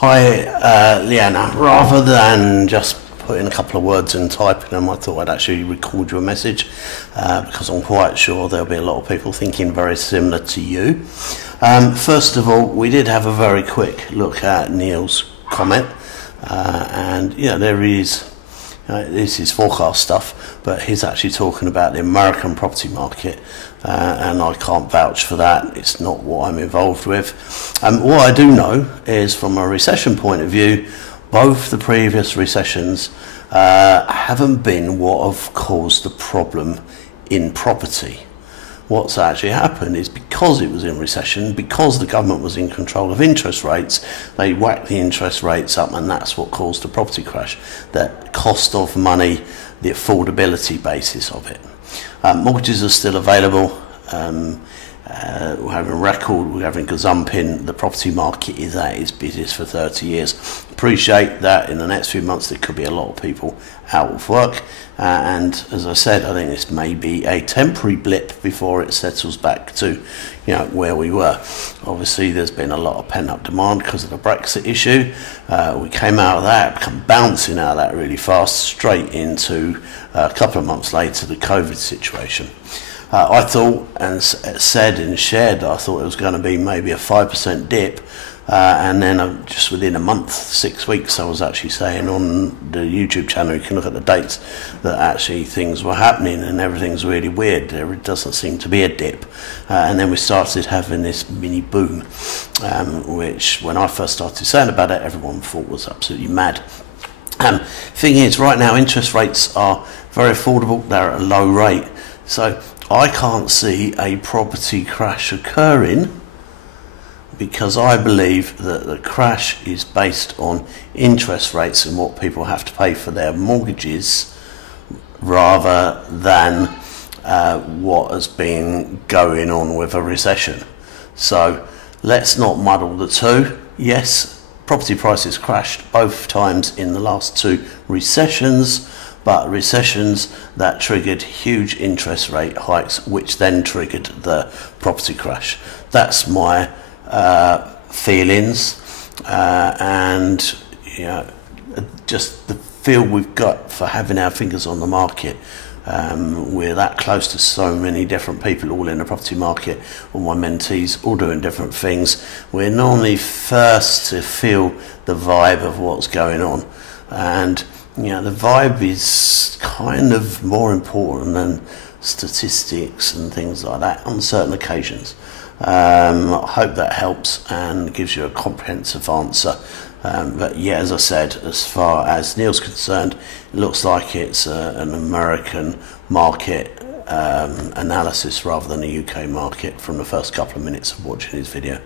Hi, Leanna. Rather than just putting a couple of words and typing them, I thought I'd actually record you a message because I'm quite sure there'll be a lot of people thinking very similar to you. First of all, we did have a very quick look at Neil's comment, and there is. This is forecast stuff, but he's actually talking about the American property market, and I can't vouch for that. It's not what I'm involved with. What I do know is, from a recession point of view, both the previous recessions haven't been what have caused the problem in property. What's actually happened is, because it was in recession, because the government was in control of interest rates, they whacked the interest rates up, and that's what caused the property crash. The cost of money, the affordability basis of it. Mortgages are still available. We're having a record, we're having gazumping. The property market is at its busiest for 30 years. Appreciate that in the next few months there could be a lot of people out of work, and as I said, I think this may be a temporary blip before it settles back to where we were. Obviously there's been a lot of pent-up demand because of the Brexit issue. We came out of that, come bouncing out of that really fast, straight into a couple of months later the COVID situation. I thought and said and shared that I thought it was going to be maybe a 5% dip, and then just within a month, 6 weeks, I was actually saying on the YouTube channel, you can look at the dates, that actually things were happening and everything's really weird. There doesn't seem to be a dip, and then we started having this mini boom, which when I first started saying about it, everyone thought was absolutely mad. Thing is, right now interest rates are very affordable, they're at a low rate, so I can't see a property crash occurring, because I believe that the crash is based on interest rates and what people have to pay for their mortgages, rather than what has been going on with a recession. So let's not muddle the two. Yes, property prices crashed both times in the last two recessions, but recessions that triggered huge interest rate hikes, which then triggered the property crash. That's my feelings, and just the feel we've got for having our fingers on the market. We're that close to so many different people all in the property market, all my mentees all doing different things. We're normally first to feel the vibe of what's going on, and the vibe is kind of more important than statistics and things like that on certain occasions. I hope that helps and gives you a comprehensive answer. But yeah, as I said, as far as Neil's concerned, it looks like it's an American market analysis rather than a UK market from the first couple of minutes of watching his video.